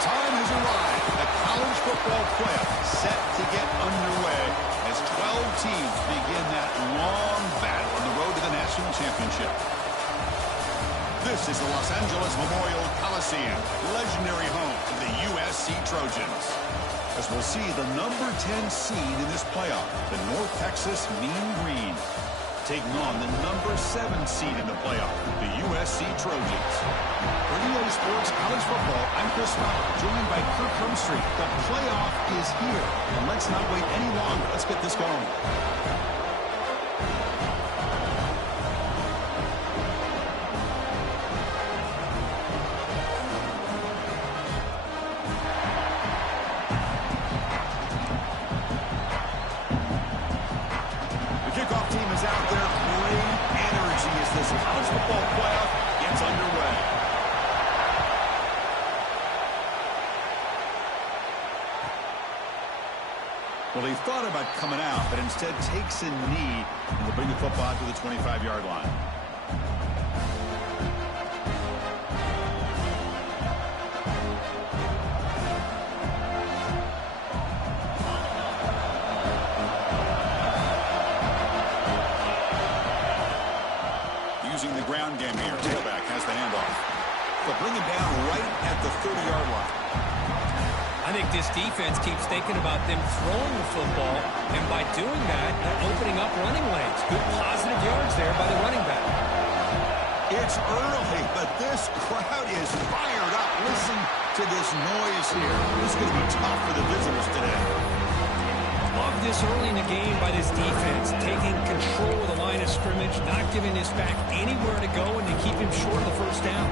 time has arrived. The college football playoff set to get underway as 12 teams begin that long battle on the road to the national championship. This is the Los Angeles Memorial Coliseum, legendary home of the USC Trojans. As we'll see the number 10 seed in this playoff, the North Texas Mean Green, taking on the number 7 seed in the playoff, the USC Trojans. For EA Sports College Football, I'm Chris Rock, joined by Kirk Hermstreet. The playoff is here, and let's not wait any longer. Let's get this going. College football playoff gets underway. Well, he thought about coming out, but instead takes a knee and will bring the football to the 25-yard line. Using the ground game here. Tailback has the handoff. But bring him down right at the 30-yard line. I think this defense keeps thinking about them throwing the football, and by doing that, they're opening up running lanes. Good positive yards there by the running back. It's early, but this crowd is fired up. Listen to this noise here. This is going to be tough for the visitors today. Love this early in the game by this defense, taking control of the line of scrimmage, not giving this back anywhere to go, and to keep him short of the first down.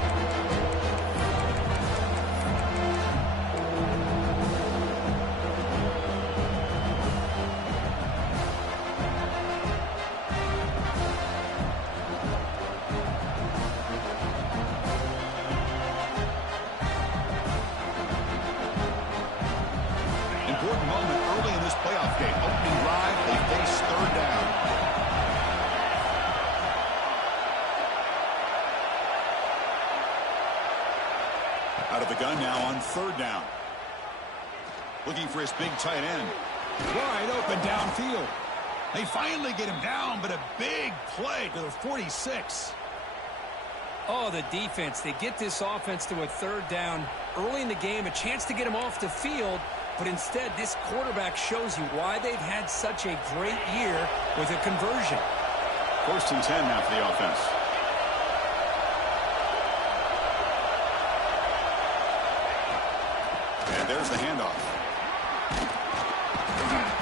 Important moment early in this playoff game. Opening drive, they face third down. Out of the gun now on third down. Looking for his big tight end. Wide open downfield. They finally get him down, but a big play to the 46. Oh, the defense. They get this offense to a third down early in the game, a chance to get him off the field. But instead, this quarterback shows you why they've had such a great year with a conversion. 1st and 10 now for the offense. And there's the handoff.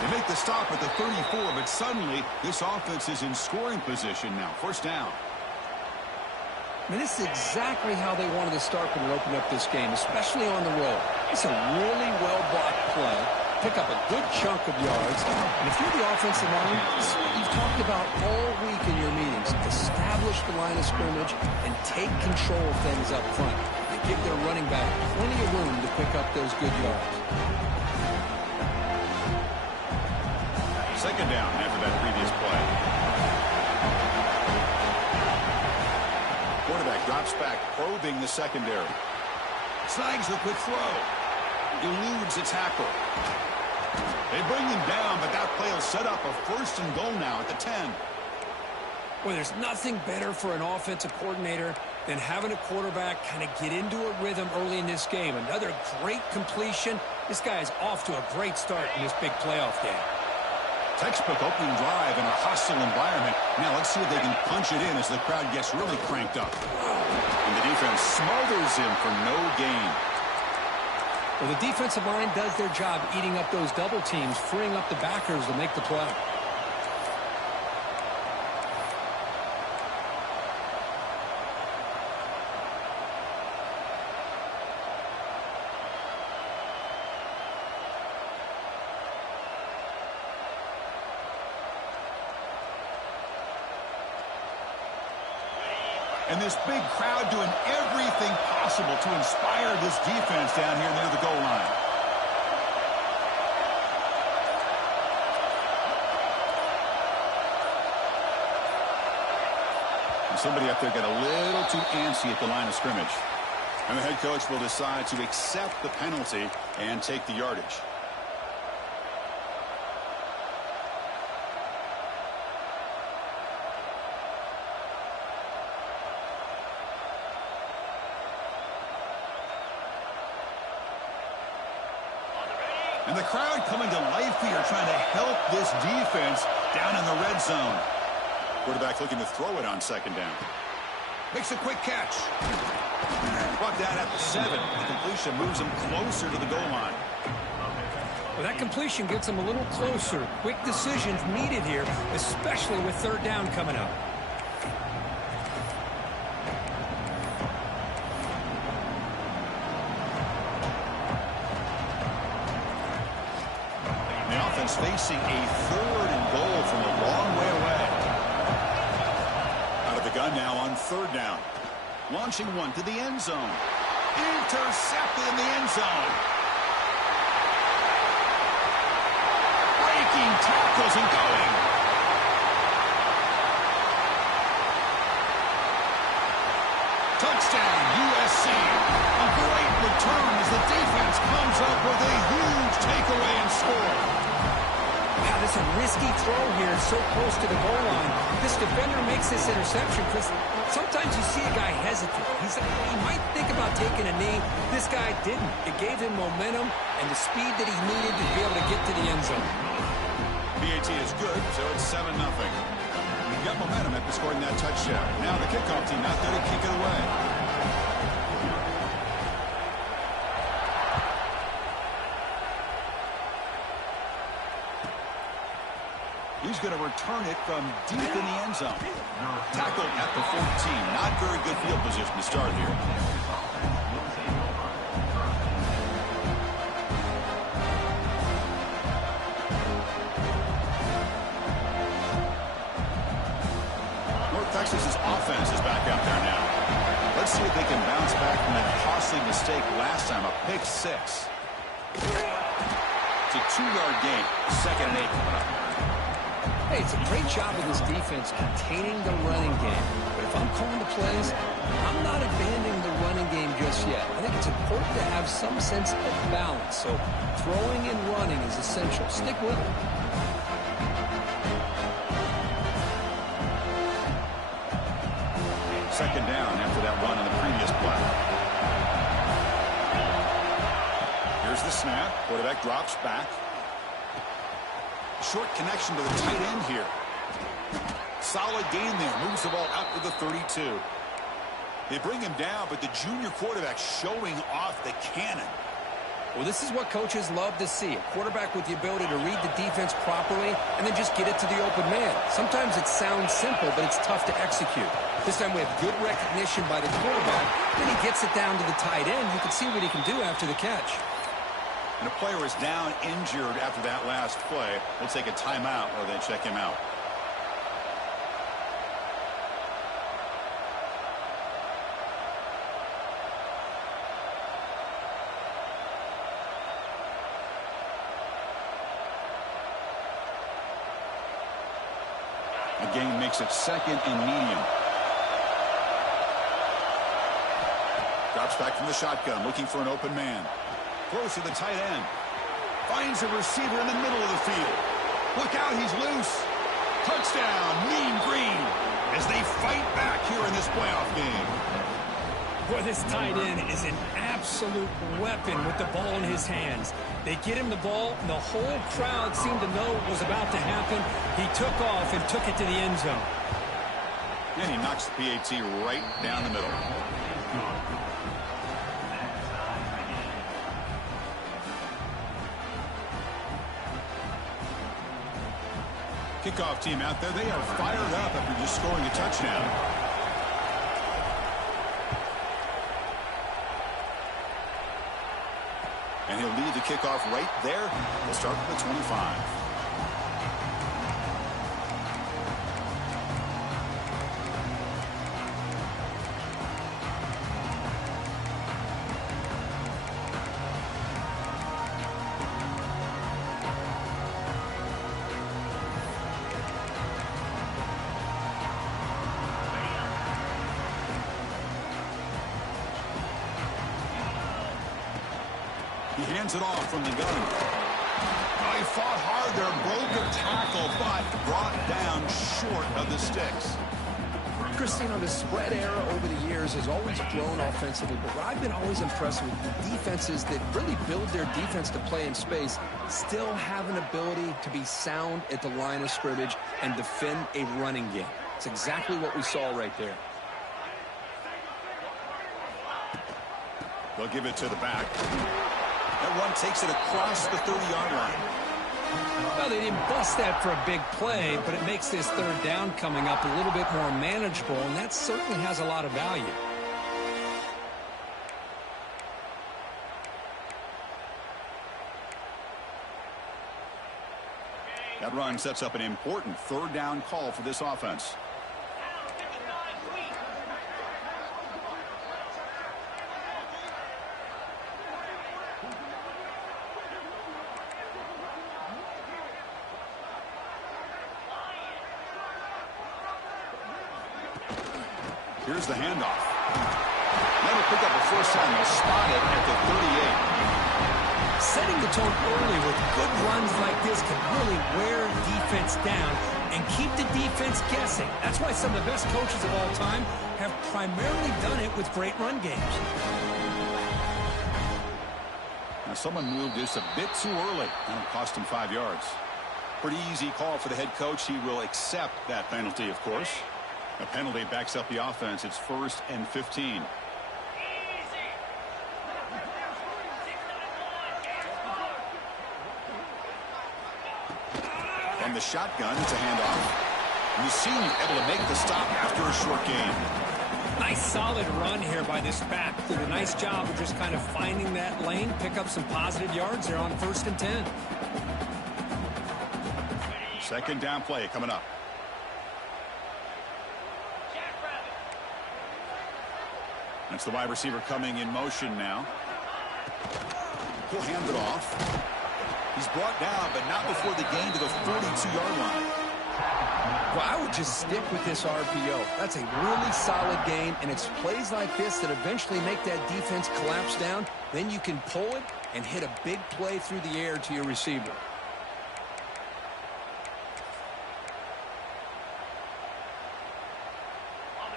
They make the stop at the 34, but suddenly this offense is in scoring position now. 1st down. I mean, this is exactly how they wanted to start when they opened up this game, especially on the road. It's a really well-blocked play. Pick up a good chunk of yards. And if you're the offensive line, this is what you've talked about all week in your meetings. Establish the line of scrimmage and take control of things up front. They give their running back plenty of room to pick up those good yards. 2nd down after that previous play. Quarterback drops back, probing the secondary. Snags the quick throw. Eludes the tackle. They bring him down, but that play will set up a 1st and goal now at the 10. Well, there's nothing better for an offensive coordinator than having a quarterback kind of get into a rhythm early in this game. Another great completion. This guy is off to a great start in this big playoff game. Textbook opening drive in a hostile environment. Now let's see if they can punch it in as the crowd gets really cranked up. And the defense smothers him for no gain. Well, the defensive line does their job eating up those double teams, freeing up the backers to make the play. And this big crowd doing everything possible to inspire this defense down here near the goal line. And somebody up there got a little too antsy at the line of scrimmage. And the head coach will decide to accept the penalty and take the yardage. And the crowd coming to life here, trying to help this defense down in the red zone. Quarterback looking to throw it on second down. Makes a quick catch. Brought down at the 7. The completion moves him closer to the goal line. Well, that completion gets him a little closer. Quick decisions needed here, especially with third down coming up. The offense facing a 3rd and goal from a long way away. Out of the gun now on third down. Launching one to the end zone. Intercepted in the end zone. Breaking tackles and going. Touchdown, USC. A great return as the defense comes up with a huge takeaway and score. Wow, this is a risky throw here, so close to the goal line. This defender makes this interception because sometimes you see a guy hesitate. He might think about taking a knee. This guy didn't. It gave him momentum and the speed that he needed to be able to get to the end zone. PAT is good, so it's 7-0. We've got momentum after scoring that touchdown. Now the kickoff team out there to kick it away. He's going to return it from deep in the end zone. Tackled at the 14. Not very good field position to start here. North Texas's offense is back out there now. Let's see if they can bounce back from that costly mistake last time, a pick 6. It's a 2-yard gain. 2nd and 8 coming up. Hey, it's a great job of this defense containing the running game. But if I'm calling the plays, I'm not abandoning the running game just yet. I think it's important to have some sense of balance. So throwing and running is essential. Stick with it. Second down after that run in the previous play. Here's the snap. Quarterback drops back. Short connection to the tight end here. Solid gain there. Moves the ball out to the 32. They bring him down, but the junior quarterback showing off the cannon. Well, this is what coaches love to see. A quarterback with the ability to read the defense properly and then just get it to the open man. Sometimes it sounds simple, but it's tough to execute. This time we have good recognition by the quarterback. Then he gets it down to the tight end. You can see what he can do after the catch. And a player is down injured after that last play. We'll take a timeout or then check him out. The game makes it 2nd and medium. Drops back from the shotgun, looking for an open man. Close to the tight end. Finds a receiver in the middle of the field. Look out, he's loose. Touchdown, Mean Green, as they fight back here in this playoff game. Boy, this tight end is an absolute weapon with the ball in his hands. They get him the ball, and the whole crowd seemed to know what was about to happen. He took off and took it to the end zone. And he knocks the PAT right down the middle. Kickoff team out there, they are fired up after just scoring a touchdown. And he'll lead the kickoff right there. We'll start with the 25. He hands it off from the gun. Oh, he fought hard there, broke a tackle, but brought down short of the sticks. Christine, the spread era over the years has always grown offensively, but what I've been always impressed with defenses that really build their defense to play in space still have an ability to be sound at the line of scrimmage and defend a running game. It's exactly what we saw right there. They'll give it to the back. That run takes it across the 30-yard line. Well, they didn't bust that for a big play, but it makes this third down coming up a little bit more manageable, and that certainly has a lot of value. That run sets up an important third down call for this offense. Here's the handoff. Never pick up a first down. They'll spot it at the 38. Setting the tone early with good runs like this can really wear defense down and keep the defense guessing. That's why some of the best coaches of all time have primarily done it with great run games. Now someone moved this a bit too early. That'll cost him 5 yards. Pretty easy call for the head coach. He will accept that penalty, of course. A penalty backs up the offense. It's 1st and 15. From the shotgun, it's a handoff. You see him able to make the stop after a short gain. Nice solid run here by this back. Did a nice job of just kind of finding that lane, pick up some positive yards there on 1st and 10. Second down play coming up. That's the wide receiver coming in motion now. He'll hand it off. He's brought down, but not before the gain to the 42-yard line. Well, I would just stick with this RPO. That's a really solid gain, and it's plays like this that eventually make that defense collapse down. Then you can pull it and hit a big play through the air to your receiver.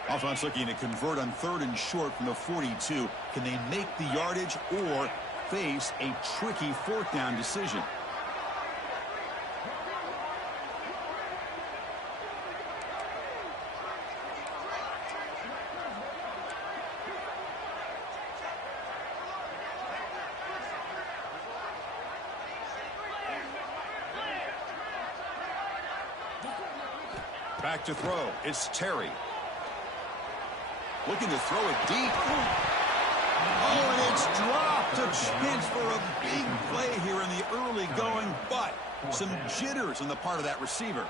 Offense looking to convert on 3rd and short from the 42. Can they make the yardage or face a tricky 4th down decision? Back to throw. It's Terry. Looking to throw it deep. Oh, and it's dropped. A chance for a big play here in the early going, but some jitters on the part of that receiver.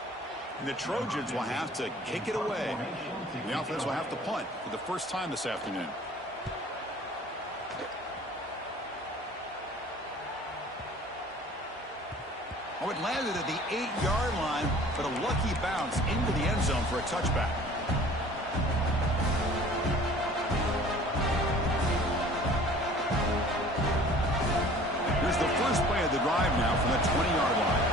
And the Trojans will have to kick it away. The offense will have to punt for the first time this afternoon. Oh, it landed at the 8-yard line, but a lucky bounce into the end zone for a touchback. Here's the first play of the drive now from the 20-yard line.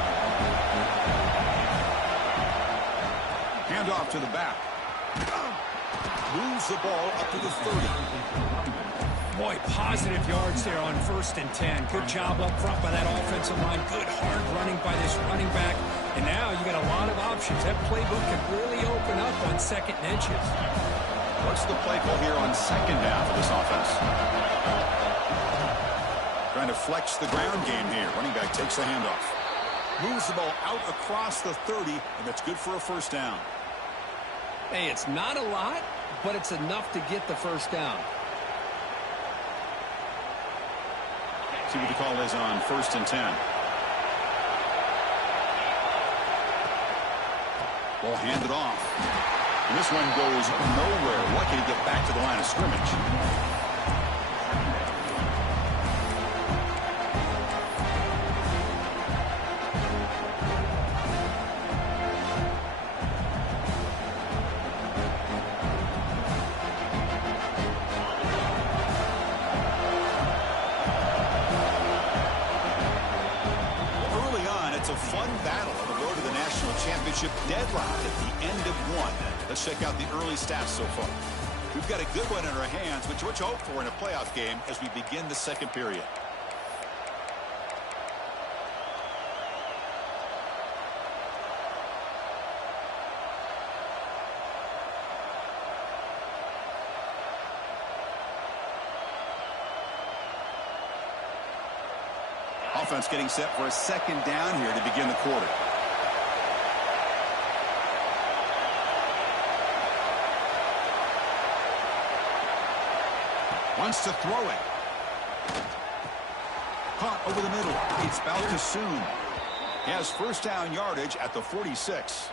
Hand off to the back. Moves the ball up to the 30. Boy, positive yards there on 1st and 10. Good job up front by that offensive line. Good hard running by this running back. And now you got a lot of options. That playbook can really open up on 2nd and inches. What's the play call here on 2nd down for this offense? Trying to flex the ground game here. Running back takes the handoff. Moves the ball out across the 30, and that's good for a first down. Hey, it's not a lot, but it's enough to get the first down. See what the call is on 1st and 10. Ball handed off. And this one goes nowhere. Lucky to get back to the line of scrimmage. championship deadlocked at the end of one. Let's check out the early stats so far. We've got a good one in our hands, which much hope for in a playoff game as we begin the second period. Offense getting set for a second down here to begin the quarter. Wants to throw it. Caught over the middle. It's Balkasoon. He has first down yardage at the 46.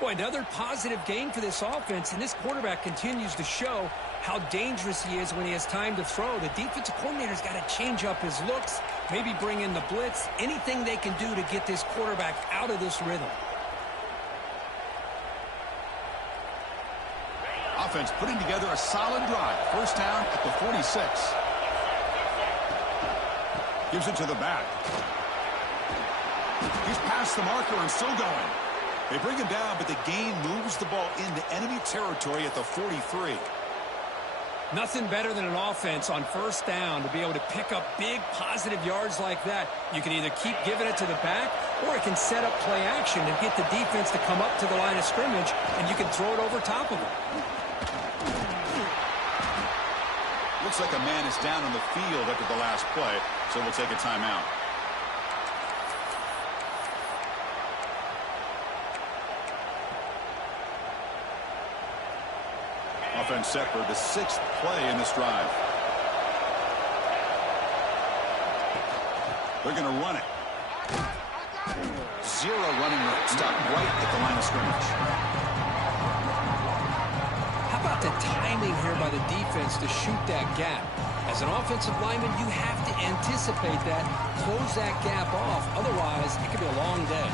Boy, another positive game for this offense, and this quarterback continues to show how dangerous he is when he has time to throw. The defensive coordinator's got to change up his looks, maybe bring in the blitz, anything they can do to get this quarterback out of this rhythm. Offense putting together a solid drive. First down at the 46. Gives it to the back. He's past the marker and still going. They bring him down, but the gain moves the ball into enemy territory at the 43. Nothing better than an offense on first down to be able to pick up big positive yards like that. You can either keep giving it to the back, or it can set up play action and get the defense to come up to the line of scrimmage, and you can throw it over top of them. Looks like a man is down on the field after the last play, so we'll take a timeout. Offense set for the 6th play in this drive. They're going to run it. Zero running room. Stop right at the line of scrimmage. How about the timing here by the defense to shoot that gap? As an offensive lineman, you have to anticipate that, close that gap off. Otherwise, it could be a long day.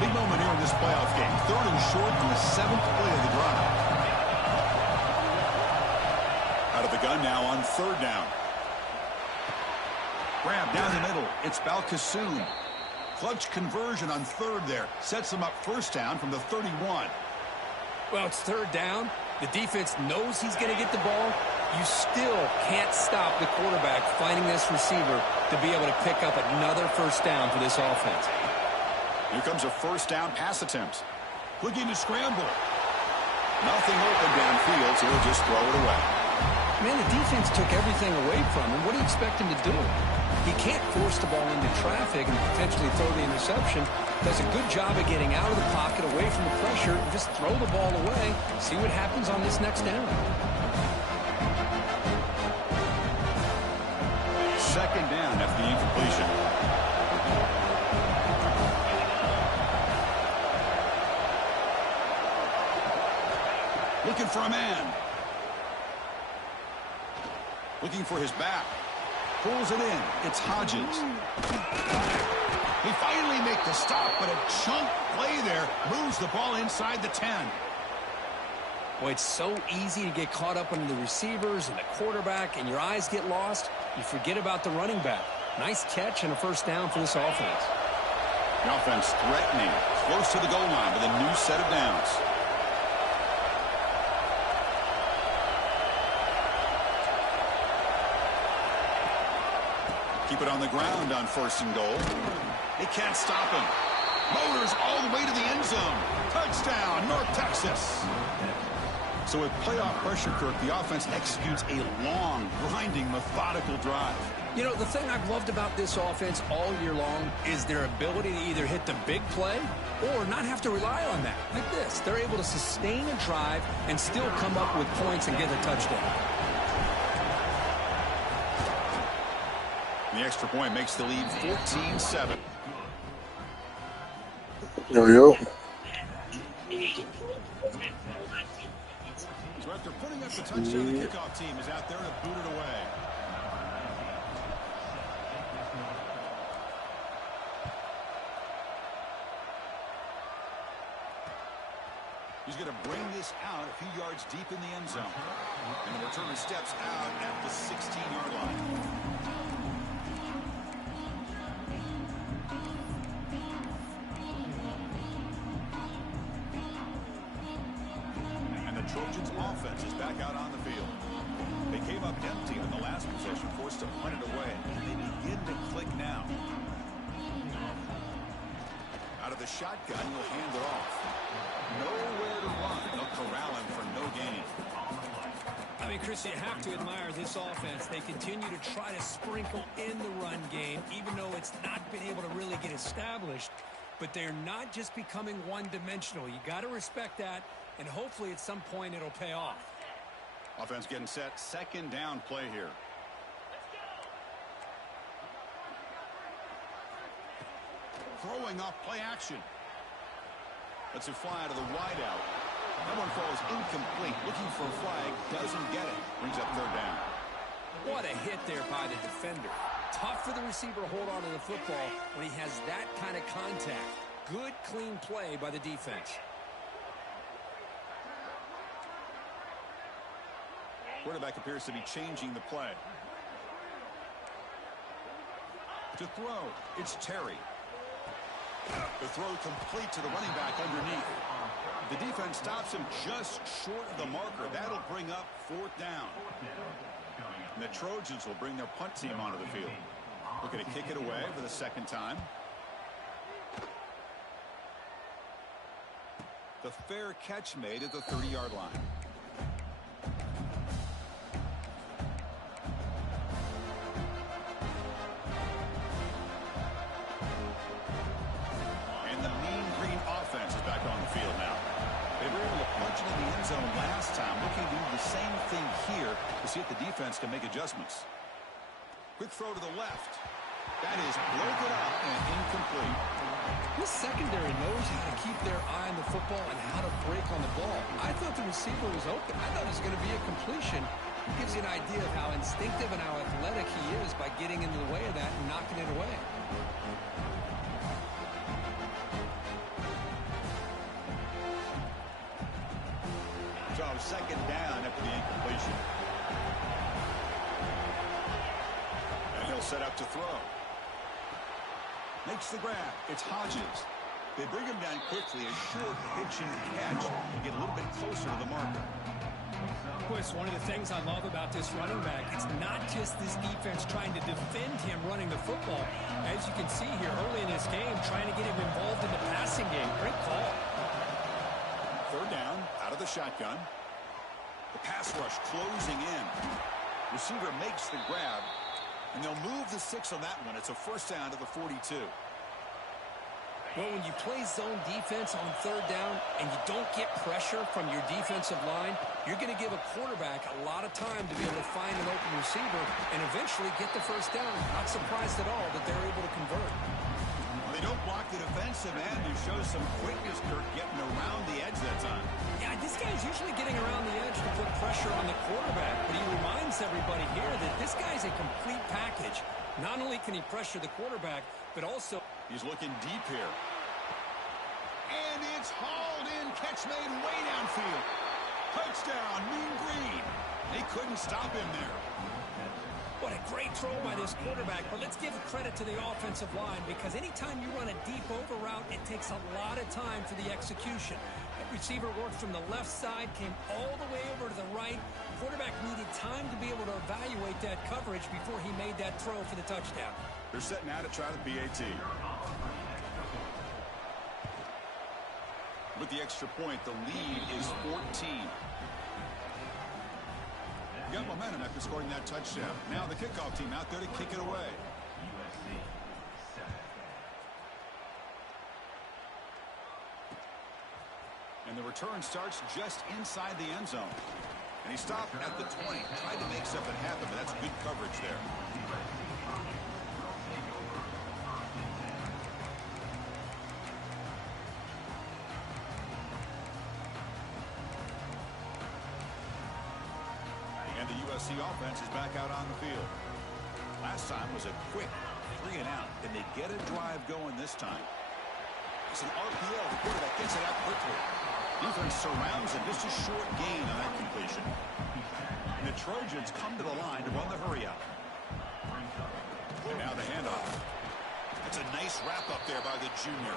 Big moment here in this playoff game. 3rd and short in the 7th play of the drive. Out of the gun now on 3rd down. Grab down the middle. It's Balkasoon. Clutch conversion on 3rd there. Sets him up first down from the 31. Well, it's 3rd down. The defense knows he's going to get the ball. You still can't stop the quarterback finding this receiver to be able to pick up another first down for this offense. Here comes a first down pass attempt. Looking to scramble. Nothing open downfield, so he'll just throw it away. Man, the defense took everything away from him. What do you expect him to do? He can't force the ball into traffic and potentially throw the interception. Does a good job of getting out of the pocket, away from the pressure, and just throw the ball away. See what happens on this next down. 2nd down after the incompletion. Looking for a man. Looking for his back. Pulls it in. It's Hodges. He finally makes the stop, but a chunk play there moves the ball inside the 10. Boy, it's so easy to get caught up under the receivers and the quarterback, and your eyes get lost. You forget about the running back. Nice catch and a first down for this offense. The offense threatening. Close to the goal line with a new set of downs. Keep it on the ground on 1st and goal. They can't stop him. Motors all the way to the end zone. Touchdown, North Texas. So with playoff pressure, Kirk, the offense executes a long, grinding, methodical drive. You know, the thing I've loved about this offense all year long is their ability to either hit the big play or not have to rely on that. Like this, they're able to sustain a drive and still come up with points and get a touchdown. The extra point makes the lead 14-7. Yo. So after putting up the touchdown, the kickoff team is out there to boot it away. He's going to bring this out a few yards deep in the end zone. And the returner steps out at the 16-yard line. And the Trojans' offense is back out on the field. They came up empty on the last possession, forced to punt it away. And they begin to click now. Out of the shotgun, he'll hand it off. Nowhere to run. They'll corral him for no gain. I mean, Chris, you have to admire this offense. They continue to try to sprinkle in the run game, even though it's not been able to really get established. But they're not just becoming one-dimensional. You got to respect that, and hopefully at some point it'll pay off. Offense getting set. Second down play here. Throwing off play action. Lets it fly to the wideout. That one falls incomplete. Looking for a flag. Doesn't get it. Brings up third down. What a hit there by the defender. Tough for the receiver to hold on to the football when he has that kind of contact. Good, clean play by the defense. Quarterback appears to be changing the play. To throw. It's Terry. The throw complete to the running back underneath. The defense stops him just short of the marker. That'll bring up fourth down. And the Trojans will bring their punt team onto the field. Looking to kick it away for the second time. The fair catch made at the 30-yard line. Offense is back on the field now. They were able to punch it in the end zone last time. Looking to do the same thing here to see if the defense can make adjustments. Quick throw to the left. That is broken up and incomplete. This secondary knows how to keep their eye on the football and how to break on the ball. I thought the receiver was open. I thought it was going to be a completion. It gives you an idea of how instinctive and how athletic he is by getting into the way of that and knocking it away. So second down after the incompletion. And he'll set up to throw. Makes the grab. It's Hodges. They bring him down quickly. A short pitch and catch to get a little bit closer to the marker. Of course, one of the things I love about this running back, it's not just this defense trying to defend him running the football. As you can see here early in this game, trying to get him involved in the passing game. Great call. Third down, out of the shotgun. The pass rush closing in. Receiver makes the grab, and they'll move the 6 on that one. It's a first down to the 42. Well, when you play zone defense on third down and you don't get pressure from your defensive line, you're going to give a quarterback a lot of time to be able to find an open receiver and eventually get the first down. Not surprised at all that they're able to convert. They don't block the defensive end. It shows some quickness, Kurt, getting around the edge that time. Yeah, this guy's usually getting around the edge to put pressure on the quarterback, but he reminds everybody here that this guy's a complete package. Not only can he pressure the quarterback, but also... He's looking deep here. And it's hauled in. Catch made way downfield. Touchdown, Mean Green. They couldn't stop him there. What a great throw by this quarterback, but let's give credit to the offensive line because anytime you run a deep over route, it takes a lot of time for the execution. That receiver worked from the left side, came all the way over to the right. Quarterback needed time to be able to evaluate that coverage before he made that throw for the touchdown. They're setting out to try the PAT. With the extra point, the lead is 14. Got momentum after scoring that touchdown. Now the kickoff team out there to kick it away. And the return starts just inside the end zone. And he stopped at the 20. Tried to make something happen, but that's good coverage there. And the USC offense is back out on the field. Last time was a quick 3 and out. Can they get a drive going this time? It's an RPO. The quarterback gets it out quickly. Defense surrounds him. Just a short gain on that completion. And the Trojans come to the line to run the hurry out. And now the handoff. It's a nice wrap-up there by the junior.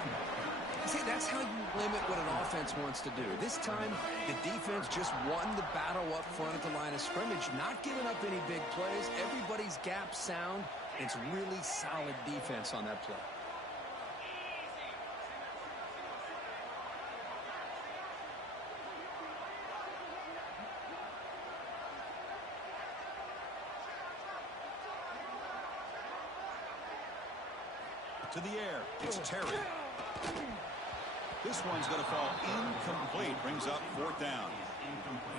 See, that's how you limit what an offense wants to do. This time, the defense just won the battle up front at the line of scrimmage, not giving up any big plays. Everybody's gap sound. It's really solid defense on that play. To the air, it's Terry. This one's going to fall incomplete, brings up 4th down.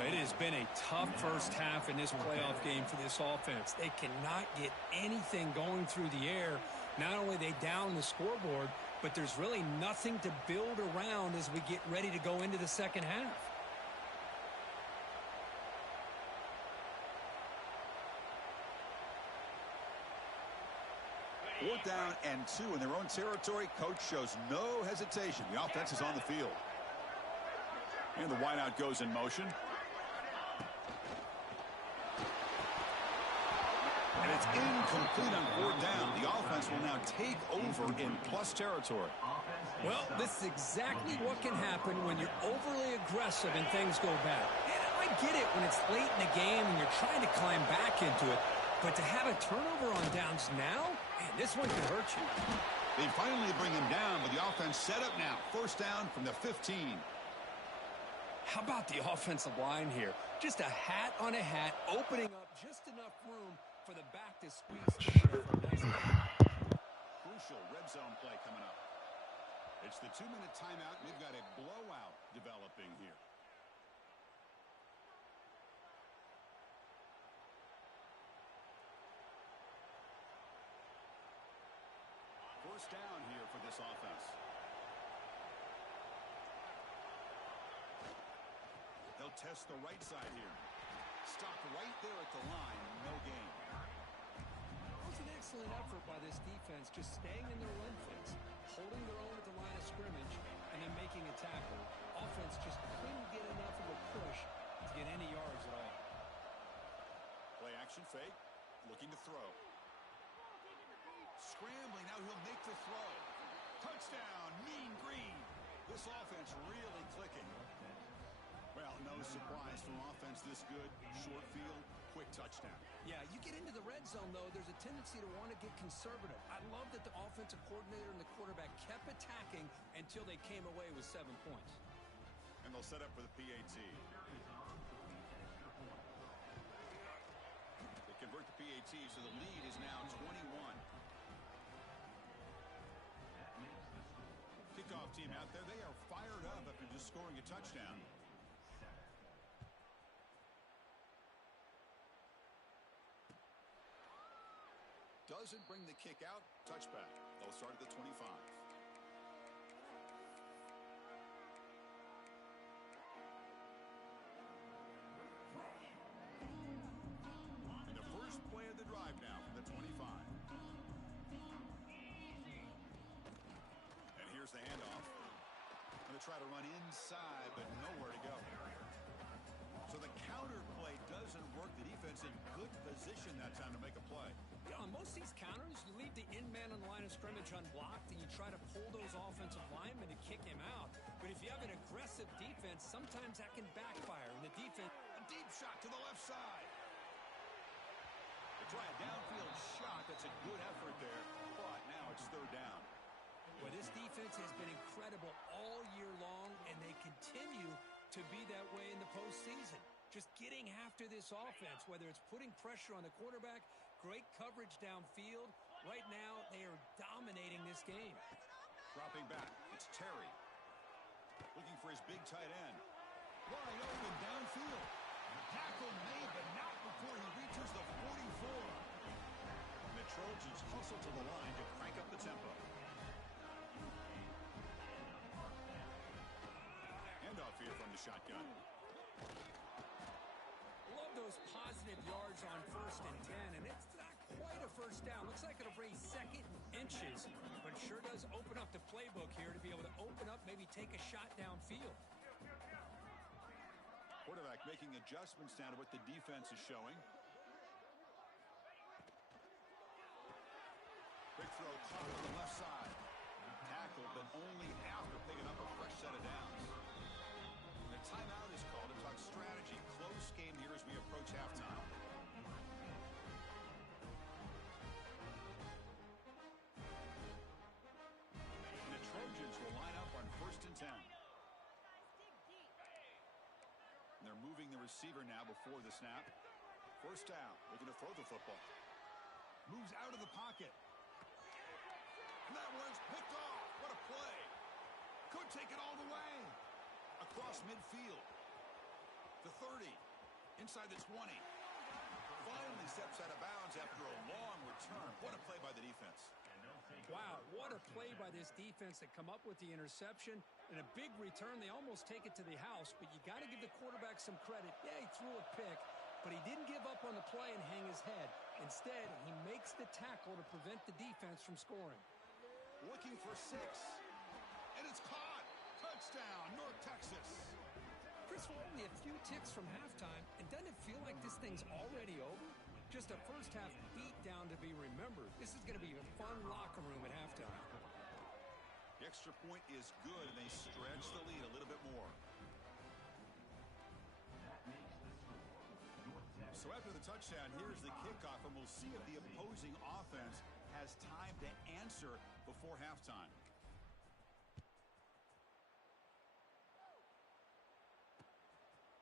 It has been a tough first half in this playoff game for this offense. They cannot get anything going through the air. Not only are they down the scoreboard, but there's really nothing to build around as we get ready to go into the second half. 4th down and 2 in their own territory. Coach shows no hesitation. The offense is on the field. And the wideout goes in motion. And it's incomplete on 4th down. The offense will now take over in plus territory. Well, this is exactly what can happen when you're overly aggressive and things go bad. And I get it when it's late in the game and you're trying to climb back into it. But to have a turnover on downs now, man, this one could hurt you. They finally bring him down, but the offense set up now. 1st down from the 15. How about the offensive line here? Just a hat on a hat, opening up just enough room for the back to squeeze. Crucial red zone play coming up. It's the 2-minute timeout. We've got a blowout developing here. First down here for this offense. They'll test the right side here. Stopped right there at the line. No gain. It was an excellent effort by this defense, just staying in their run fence, holding their own at the line of scrimmage, and then making a tackle. Offense just couldn't get enough of a push to get any yards at all. Play action fake. Looking to throw. Scrambling, now he'll make the throw. Touchdown, Mean Green. This offense really clicking. Well, no surprise from offense this good. Short field, quick touchdown. Yeah, you get into the red zone, though, there's a tendency to want to get conservative. I love that the offensive coordinator and the quarterback kept attacking until they came away with 7 points. And they'll set up for the PAT. They convert the PAT, so the lead is now 21. Kickoff team out there. They are fired up after just scoring a touchdown. Doesn't bring the kick out. Touchback. They'll start at the 25. And the first play of the drive now from the 25. Here's the handoff. Going to try to run inside, but nowhere to go. So the counter play doesn't work. The defense in good position that time to make a play. Yeah, on most of these counters, you leave the in man on the line of scrimmage unblocked, and you try to pull those offensive linemen to kick him out. But if you have an aggressive defense, sometimes that can backfire. And the defense... A deep shot to the left side. They try a downfield shot. That's a good effort there. But now it's 3rd down. Well, this defense has been incredible all year long, and they continue to be that way in the postseason. Just getting after this offense, whether it's putting pressure on the quarterback, great coverage downfield. Right now, they are dominating this game. Dropping back, it's Terry. Looking for his big tight end. Wide open downfield. Tackle made, but not before he reaches the 44. And the Trojans hustle to the line to crank up the tempo. Handoff here from the shotgun. Love those positive yards on 1st and 10, and it's not quite a first down. Looks like it'll bring 2nd inches, but it sure does open up the playbook here to be able to open up, maybe take a shot downfield. Quarterback making adjustments now to what the defense is showing. Quick throw caught on the left side. Tackled, but only after picking up a fresh set of downs. The timeout is called to talk strategy. Close game here as we approach halftime. And the Trojans will line up on 1st and 10. And they're moving the receiver now before the snap. 1st down. Looking to throw the football. Moves out of the pocket. And that one's picked off. What a play. Could take it all the way. Across midfield. The 30. Inside the 20. Finally steps out of bounds after a long return. What a play by the defense. Wow, what a play by this defense to come up with the interception. And a big return. They almost take it to the house, but you got to give the quarterback some credit. Yeah, he threw a pick, but he didn't give up on the play and hang his head. Instead, he makes the tackle to prevent the defense from scoring. Looking for 6. And it's caught. Touchdown, North Texas. Chris, we're only a few ticks from halftime, and doesn't it feel like this thing's already over? Just a first-half beatdown to be remembered. This is going to be a fun locker room at halftime. The extra point is good, and they stretch the lead a little bit more. So after the touchdown, here's the kickoff, and we'll see if the opposing offense has time to answer before halftime.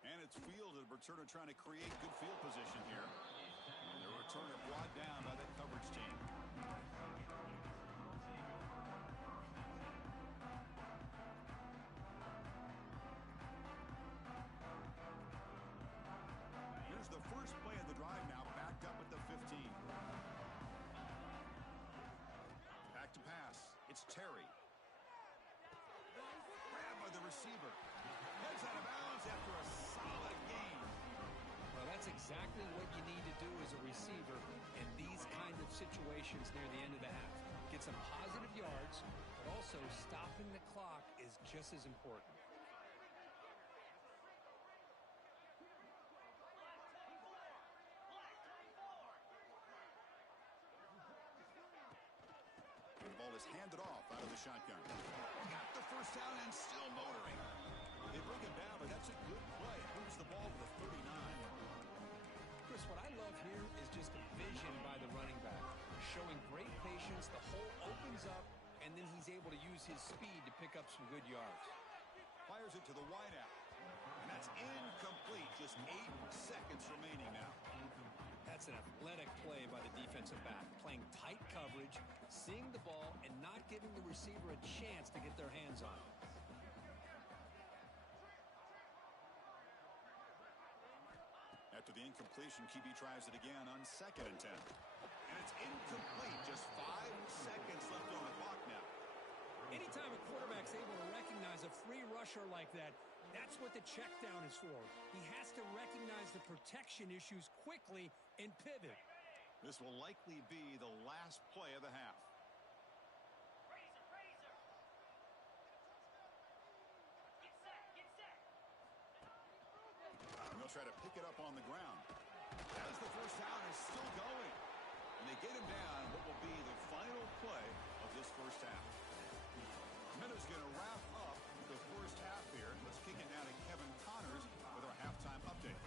And it's fielded. Returner trying to create good field position here. And the returner brought down by that coverage team. Here's the first play of the drive now, backed up at the 15. Back to pass. It's Terry. Grabbed by the receiver. Heads out of bounds after a solid gain. Well, that's exactly what you need to do as a receiver in these kind of situations near the end of the half. Get some positive yards, but also stopping the clock is just as important. The ball is handed off out of the shotgun. Got the first down and still motoring. They bring it down, but that's a good play. Moves the ball to the 39. Chris, what I love here is just a vision by the running back. Showing great patience, the hole opens up, and then he's able to use his speed to pick up some good yards. Fires it to the wideout. And that's incomplete. Just 8 seconds remaining now. That's an athletic play by the defensive back. Playing tight coverage, seeing the ball, and not giving the receiver a chance to get their hands on it. After the incompletion, QB tries it again on 2nd and 10. And it's incomplete. Just 5 seconds left on the clock now. Anytime a quarterback's able to recognize a free rusher like that, that's what the check down is for. He has to recognize the protection issues quickly and pivot. This will likely be the last play of the half. And they'll try to pick it up on the ground. As the first down is still going. And they get him down what will be the final play of this first half. Minutes going to wrap up the first half here. Let's kick it now to Kevin Connors with our halftime update.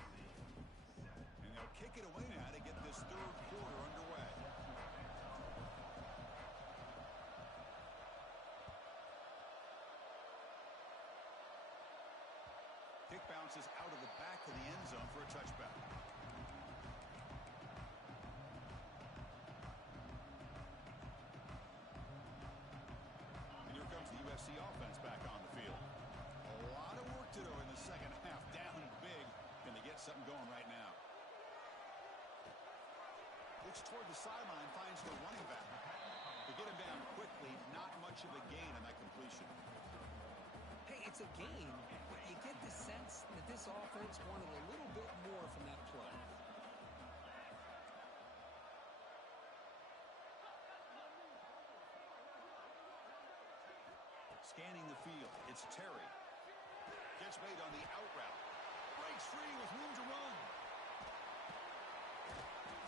And they'll kick it away now to get this third quarter underway. Kick bounces out of the back of the end zone for a touchback. And here comes the USC offense back on the field. A lot of work to do in the second half. Down big. Can they get something going right now? Looks toward the sideline, finds the running back. To get him down quickly, not much of a gain on that completion. Hey, it's a game, but you get the sense that this offense wanted a little bit more from that play. Scanning the field, it's Terry. Catch made on the out route. breaks free with room to run.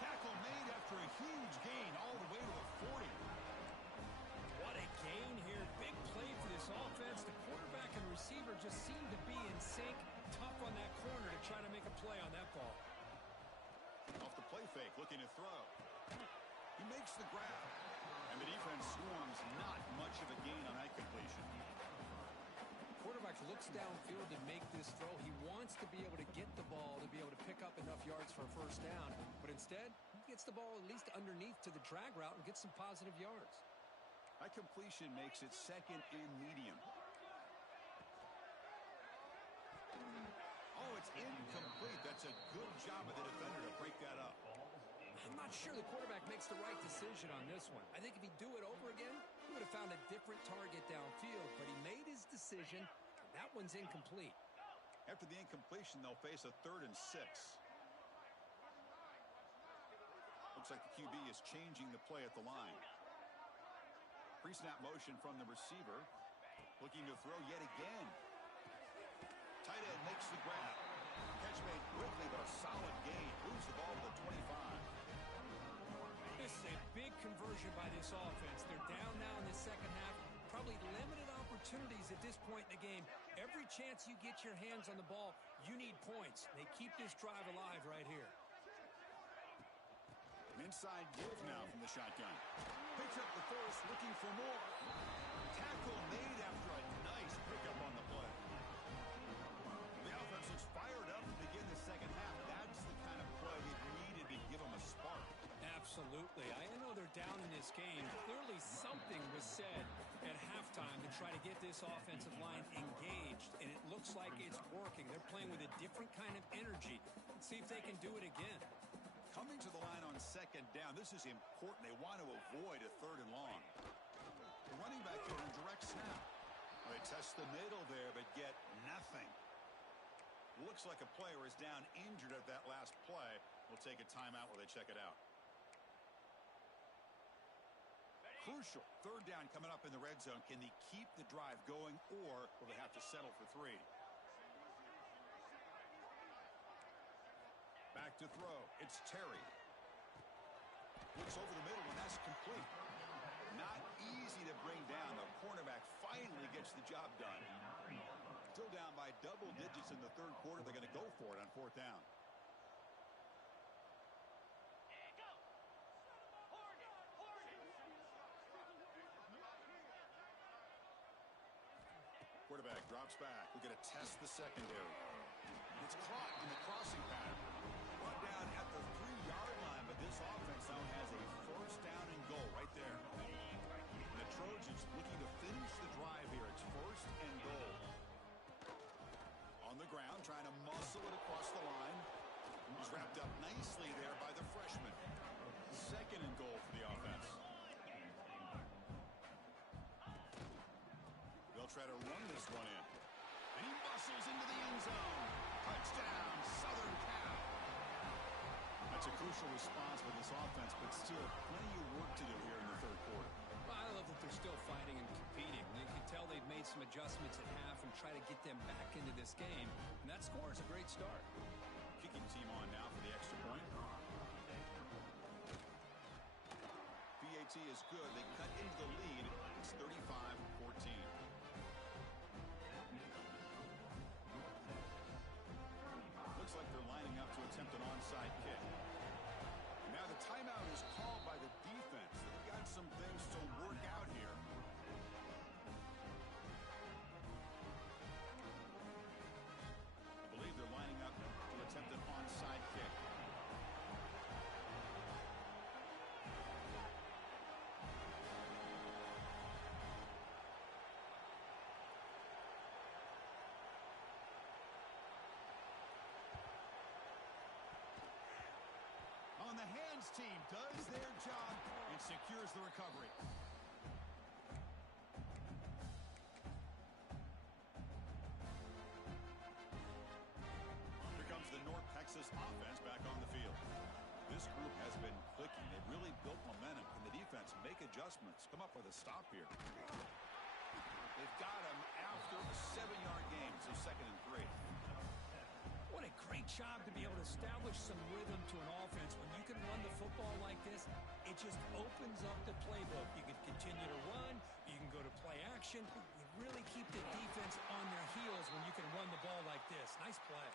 Tackle made after a huge gain all the way to the 40. What a gain here. Big play for this offense. The quarterback and receiver just seem to be in sync. Tough on that corner to try to make a play on that ball. Off the play fake, looking to throw. He makes the grab. And the defense swarms, not much of a gain on that completion. Quarterback looks downfield to make this throw. He wants to be able to get the ball to be able to pick up enough yards for a first down. But instead, he gets the ball at least underneath to the drag route and gets some positive yards. That completion makes it second and medium. Oh, it's incomplete. That's a good job of the defender to break that up. I'm not sure the quarterback makes the right decision on this one. I think if he'd do it over again, he would have found a different target downfield, but he made his decision. That one's incomplete. After the incompletion, they'll face a 3rd and 6. Looks like the QB is changing the play at the line. Pre-snap motion from the receiver. Looking to throw yet again. Tight end makes the grab. Catch made quickly, but a solid gain. Moves the ball to the 25. This is a big conversion by this offense. They're down now in the second half. Probably limited opportunities at this point in the game. Every chance you get your hands on the ball, you need points. They keep this drive alive right here. An inside give now from the shotgun. Picks up the force, looking for more. Tackle made after a nice pickup on the play. The offense looks fired up to begin the second half. That's the kind of play they've needed to give them a spark. Absolutely. I know they're down in this game. Clearly something was said at halftime to try to get this offensive line engaged, and it looks like it's working. They're playing with a different kind of energy. Let's see if they can do it again. Coming to the line on second down, this is important. They want to avoid a 3rd and long. The running back here in direct snap. They test the middle there, but get nothing. Looks like a player is down injured at that last play. We'll take a timeout while they check it out. Crucial 3rd down coming up in the red zone. Can they keep the drive going, or will they have to settle for 3? Back to throw. It's Terry. Looks over the middle, and that's complete. Not easy to bring down. The cornerback finally gets the job done. Still down by double digits in the 3rd quarter. They're going to go for it on 4th down. Quarterback drops back. We're going to test the secondary. It's caught in the crossing pattern. Brought down at the 3-yard line, but this offense now has a first down and goal right there. And the Trojans looking to finish the drive here. It's 1st and goal. On the ground, trying to muscle it across the line. He's wrapped up nicely there by the freshman. 2nd and goal for the offense. They'll try to run this one in. And he muscles into the end zone. Touchdown, Southern Cal. That's a crucial response for this offense, but still plenty of work to do here in the 3rd quarter. Well, I love that they're still fighting and competing. You can tell they've made some adjustments at half and try to get them back into this game. And that score is a great start. Kicking team on now for the extra point. PAT is good. They cut into the lead. It's 35-14. Looks like they're lining up to attempt an onside kick. Now the timeout is called by the defense. They've got some things to work out here. I believe they're lining up to attempt an onside kick. On the hands team does their job and secures the recovery. Here comes the North Texas offense back on the field. This group has been clicking. They've really built momentum. Can the defense make adjustments? Come up with a stop here. They've got him after a 7-yard gain, so 2nd and 3. What a great job to be able to establish some rhythm to an offense. When you can run the football like this, it just opens up the playbook. You can continue to run. You can go to play action. You really keep the defense on their heels when you can run the ball like this. Nice play.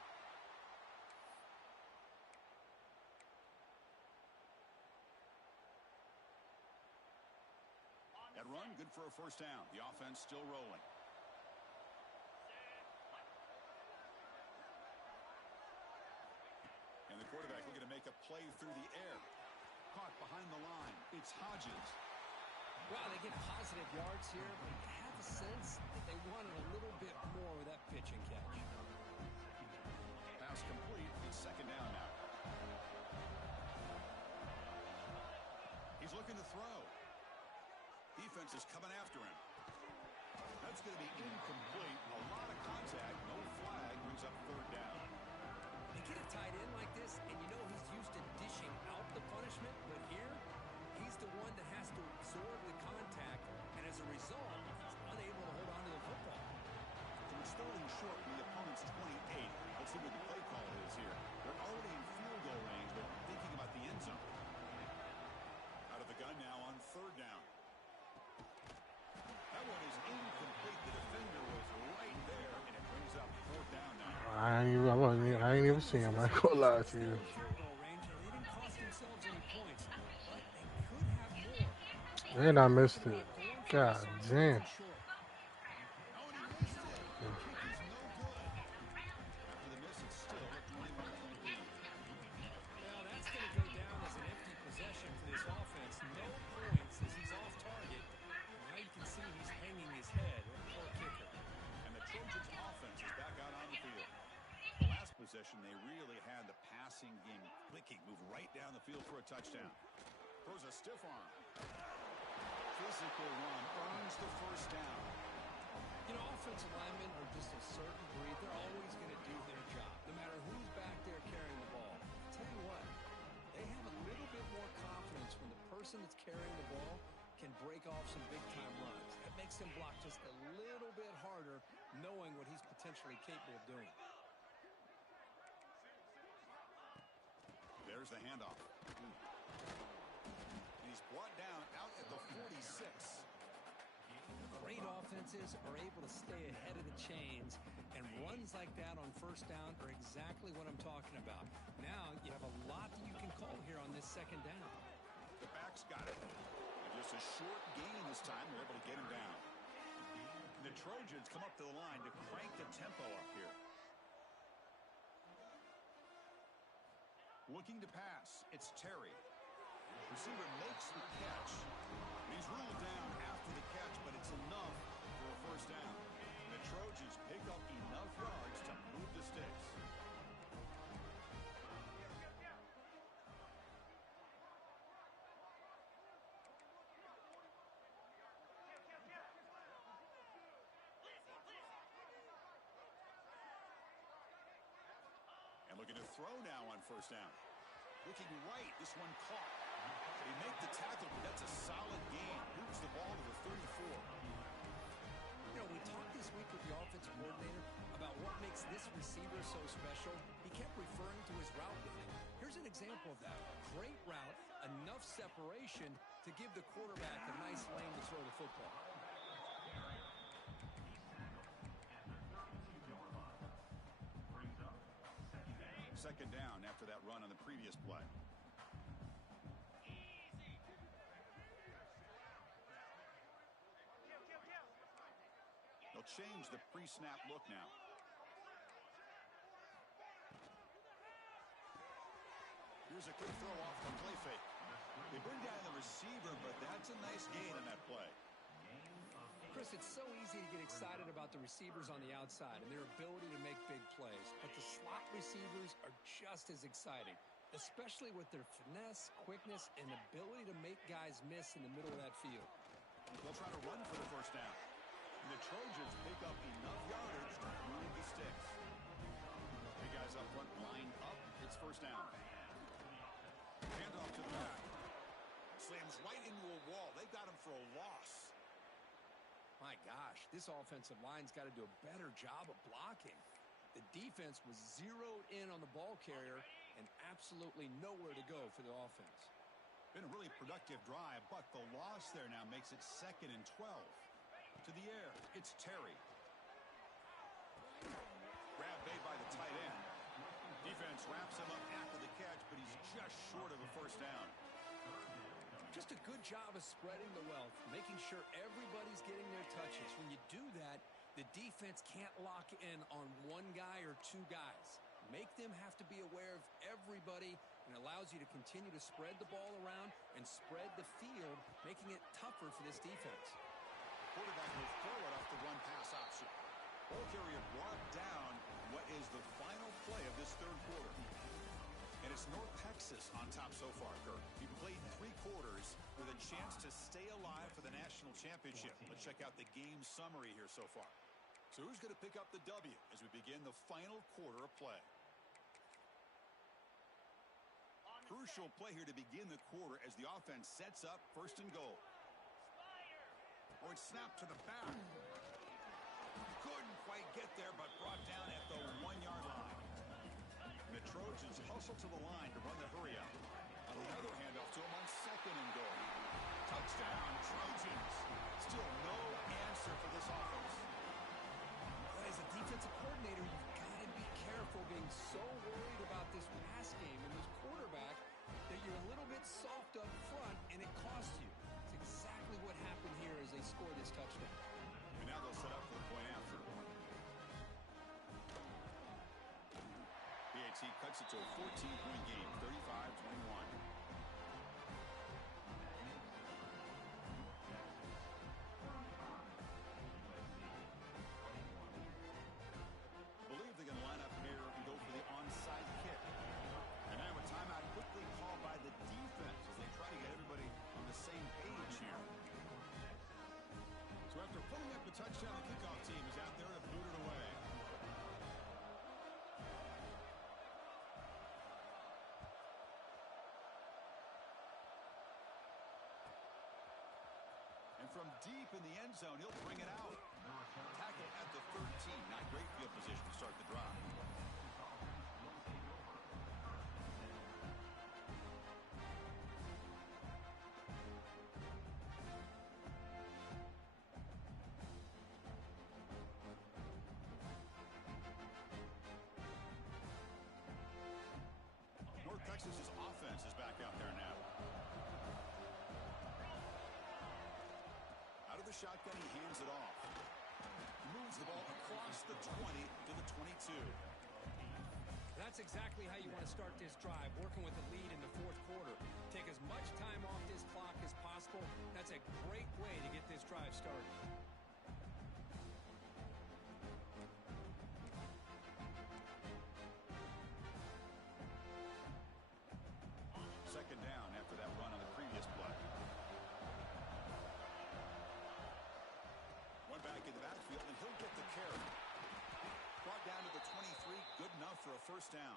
That run, good for a first down. The offense still rolling. And the quarterback looking to make a play through the air. Caught behind the line. It's Hodges. Well, they get positive yards here, but I have a sense that they wanted a little bit more with that pitch and catch. Pass complete. It's second down now. He's looking to throw. Defense is coming after him. That's going to be incomplete. A lot of contact. No flag. Brings up third down. You get a tight end like this, and you know he's used to dishing out the punishment, but here, he's the one that has to absorb the contact, and as a result, he's unable to hold on to the football. So we're starting short from the opponent's 28. Let's see what the play call is here. They're already in field goal range, but thinking about the end zone. Out of the gun now on third down. That one is incomplete. The defender was right there, and it brings up fourth down now. I ain't even seen him. I ain't gonna lie to you. They didn't cost themselves any points, but they could have more. And I missed it. God damn. Oh, and he missed it. The kick is no good. After the miss, it's still a 21-point lead. Well, that's going to go down as an empty possession for this offense. No points as he's off target. Now you can see he's hanging his head. Poor kicker. And the Trojans' offense is back out on the field. The last possession, they really had the passing game clicking. Move right down the field for a touchdown. Throws a stiff arm. Physical run earns the first down. You know, offensive linemen are just a certain breed. They're always going to do their job, no matter who's back there carrying the ball. I'll tell you what, they have a little bit more confidence when the person that's carrying the ball can break off some big-time runs. That makes him block just a little bit harder, knowing what he's potentially capable of doing. There's the handoff. And he's brought down out at the 46. Great offenses are able to stay ahead of the chains, and runs like that on first down are exactly what I'm talking about. Now you have a lot that you can call here on this second down. The back's got it. And just a short gain this time. They're able to get him down. And the Trojans come up to the line to crank the tempo up here. Looking to pass. It's Terry. Receiver makes the catch. He's ruled down after the catch, but it's enough for a first down. The Trojans pick up enough yards to move the sticks. And looking to throw now on first down. Looking right, this one caught. They make the tackle, but that's a solid gain. Moves the ball to the 34. You know, we talked this week with the offensive coordinator about what makes this receiver so special. He kept referring to his route running. Here's an example of that. Great route, enough separation to give the quarterback a nice lane to throw the football. Second down after that run on the previous play. They'll change the pre-snap look now. Here's a quick throw off the play fake. They bring down the receiver, but that's a nice gain on that play. Chris, it's so easy to get excited about the receivers on the outside and their ability to make big plays, but the slot receivers are just as exciting, especially with their finesse, quickness, and ability to make guys miss in the middle of that field. They'll try to run for the first down. And the Trojans pick up enough yardage to move the sticks. Three guys up front lined up. It's first down. Handoff to the back. Slams right into a wall. They got him for a loss. My gosh, this offensive line's got to do a better job of blocking. The defense was zeroed in on the ball carrier and absolutely nowhere to go for the offense. Been a really productive drive, but the loss there now makes it 2nd and 12. To the air, it's Terry. Grab made by the tight end. Defense wraps him up after the catch, but he's just short of a first down. Just a good job of spreading the wealth, making sure everybody's getting their touches. When you do that, the defense can't lock in on one guy or two guys. Make them have to be aware of everybody, and allows you to continue to spread the ball around and spread the field, making it tougher for this defense. Quarterback will throw it off the run-pass option. Ball carrier brought down what is the final play of this third quarter. And it's North Texas on top so far, Kirk. He played 3 quarters with a chance to stay alive for the national championship. Let's check out the game summary here so far. So who's going to pick up the W as we begin the final quarter of play? Crucial play here to begin the quarter as the offense sets up 1st and goal. Oh, it's snapped to the back. Couldn't quite get there, but brought down at the 1-yard line. And the Trojans hustle to the line to run the hurry out. Another handoff to him on 2nd and goal. Touchdown, Trojans. Still no answer for this offense. But as a defensive coordinator, you've got to be careful being so worried about this pass game and this quarterback that you're a little bit soft up front and it costs you. It's exactly what happened here as they scored this touchdown. And now they'll set up for the point after. PAT cuts it to a 14-point game, 35-21. Believe they're going to line up here and go for the onside kick. And now a timeout quickly called by the defense as they try to get everybody on the same page here. So after pulling up the touchdown, the kickoff team is out there to boot it away. And from deep in the end zone, he'll bring it out. Tackle at the 13. Not great field position to start the drive. North Texas's offense is back out there now. Out of the shotgun, he hands it off. Moves the ball across the 20 to the 22. That's exactly how you want to start this drive, working with the lead in the 4th quarter. Take as much time off this clock as possible. That's a great way to get this drive started. 2nd down after that run on the previous play. One back in the backfield, and he'll get the carry. Brought down to the 23, good enough for a first down.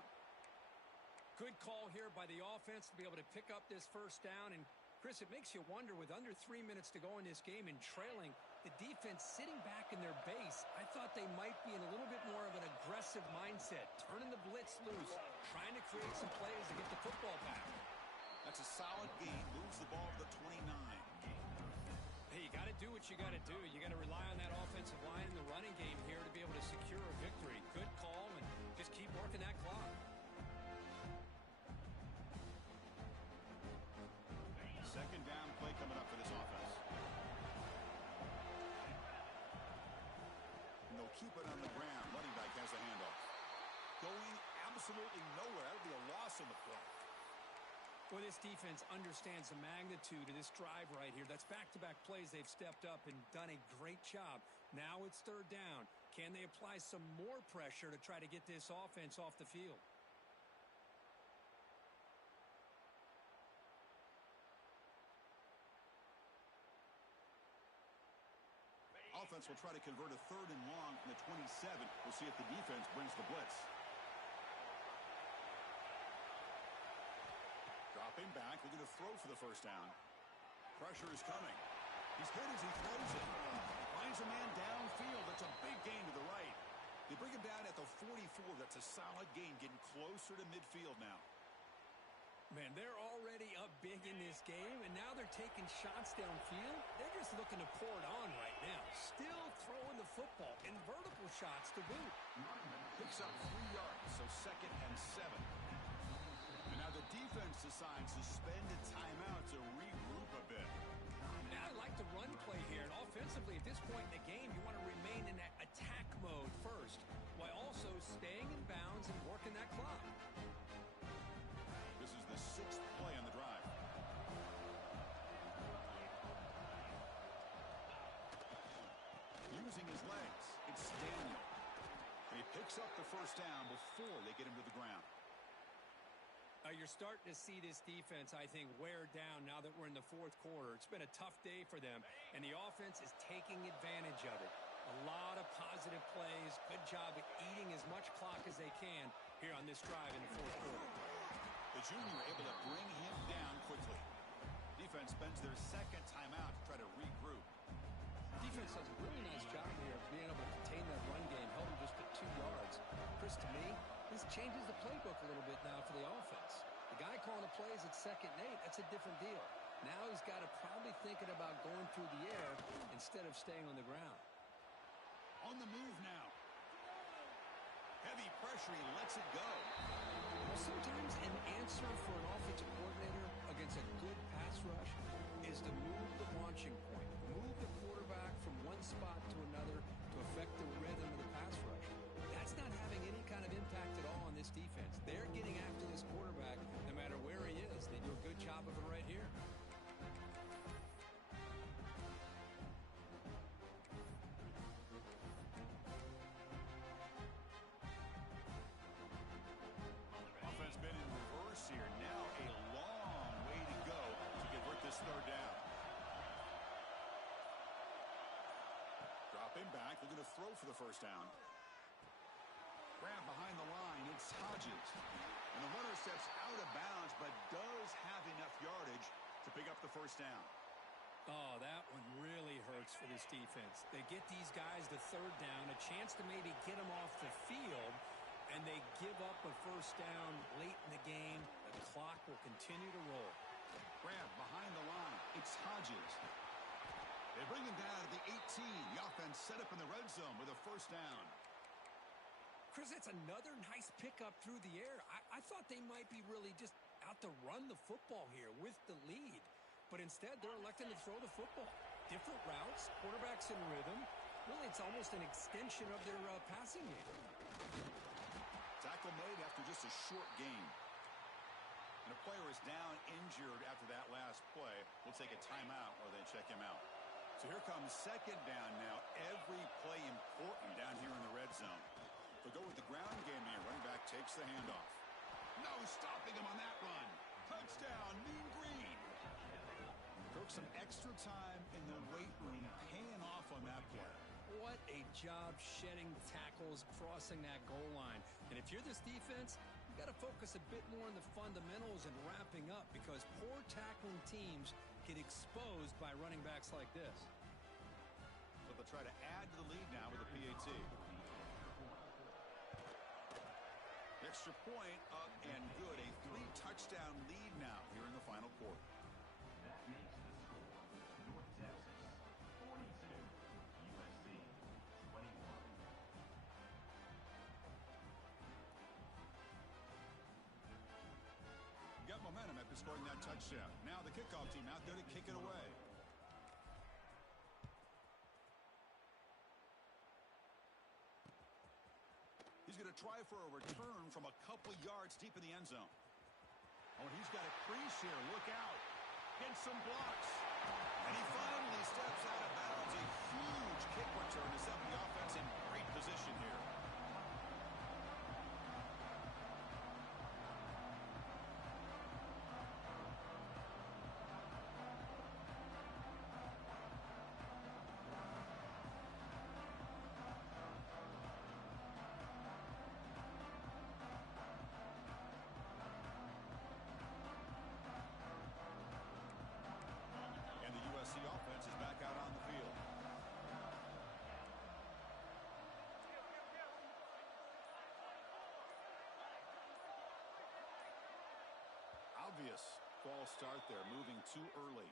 Good call here by the offense to be able to pick up this first down. And, Chris, it makes you wonder, with under 3 minutes to go in this game and trailing, the defense sitting back in their base, I thought they might be in a little bit more of an aggressive mindset, turning the blitz loose, trying to create some plays to get the football back. That's a solid gain. Moves the ball to the 29. Hey, you got to do what you got to do. You got to rely on that offensive line in the running game here to be able to secure a victory. Good call, and just keep working that clock. Second down play coming up for this offense. And they'll keep it on the ground. Running back has the handoff. Going absolutely nowhere. That would be a loss on the play. Well, this defense understands the magnitude of this drive right here. That's back-to-back plays. They've stepped up and done a great job. Now it's 3rd down. Can they apply some more pressure to try to get this offense off the field? Offense will try to convert a 3rd and long from the 27. We'll see if the defense brings the blitz. Dropping back, looking to throw for the first down. Pressure is coming. He's hit as he throws it. Finds a man downfield. That's a big gain to the right. They bring him down at the 44. That's a solid gain, getting closer to midfield now. Man, they're already up big in this game, and now they're taking shots downfield. They're just looking to pour it on right now. Still throwing the football, and vertical shots to boot. Picks up 3 yards, so 2nd and 7. And now the defense decides to spend a timeout to regroup a bit. Now I like the run play here, and offensively at this point in the game, you want to remain in that attack mode first, while also staying in bounds and working that clock. This is the 6th play on the drive. Using his legs, it's Daniel. And he picks up the first down before they get him to the ground. You're starting to see this defense, I think, wear down now that we're in the 4th quarter. It's been a tough day for them, and the offense is taking advantage of it. A lot of positive plays. Good job of eating as much clock as they can here on this drive in the 4th quarter. The junior able to bring him down quickly. Defense spends their 2nd timeout to try to regroup. Defense does a really nice job here of being able to contain that run game, held him just at 2 yards. Chris, to me, this changes the playbook a little bit now for the offense. The guy calling the plays at 2nd and 8, that's a different deal. Now he's got to probably thinking about going through the air instead of staying on the ground. On the move now. Heavy pressure, he lets it go. Well, sometimes an answer for an offensive coordinator against a good pass rush is to move the launching point. Move the quarterback from one spot to another to affect the rhythm of the pass rush. That's not having any kind of impact at all on this defense. They're getting after this quarterback no matter where he is. They do a good job of it right here. Offense been in reverse here. Now a long way to go to convert this 3rd down. Dropping back, looking to throw for the first down. Grab behind the line, it's Hodges. And the runner steps out of bounds, but does have enough yardage to pick up the first down. Oh, that one really hurts for this defense. They get these guys the 3rd down, a chance to maybe get them off the field, and they give up a first down late in the game. The clock will continue to roll. Grab behind the line, it's Hodges. They bring him down to the 18. The offense set up in the red zone with a first down. Chris, that's another nice pickup through the air. I thought they might be really just out to run the football here with the lead. But instead, they're electing to throw the football. Different routes, quarterbacks in rhythm. Really, it's almost an extension of their passing game. Tackle made after just a short gain. And a player is down injured after that last play. We'll take a timeout or they check him out. So here comes 2nd down now. Every play important down here in the red zone. They'll go with the ground game here. Running back takes the handoff. No stopping him on that run. Touchdown, Mean Green. Took some extra time in the weight room, paying off on that play. What a job shedding tackles, crossing that goal line. And if you're this defense, you got to focus a bit more on the fundamentals and wrapping up, because poor tackling teams get exposed by running backs like this. But they'll try to add to the lead now with a PAT. Extra point up and good. A 3-touchdown lead now here in the final quarter. That makes the score North Texas 42, USC 21. Got momentum after scoring that touchdown. Now the kickoff team out there to kick it away. He's going to try for a return from a couple yards deep in the end zone. Oh, and he's got a crease here. Look out. Gets some blocks. And he finally steps out of bounds. A huge kick return to set the offense in great position here. The offense is back out on the field. False start there, moving too early.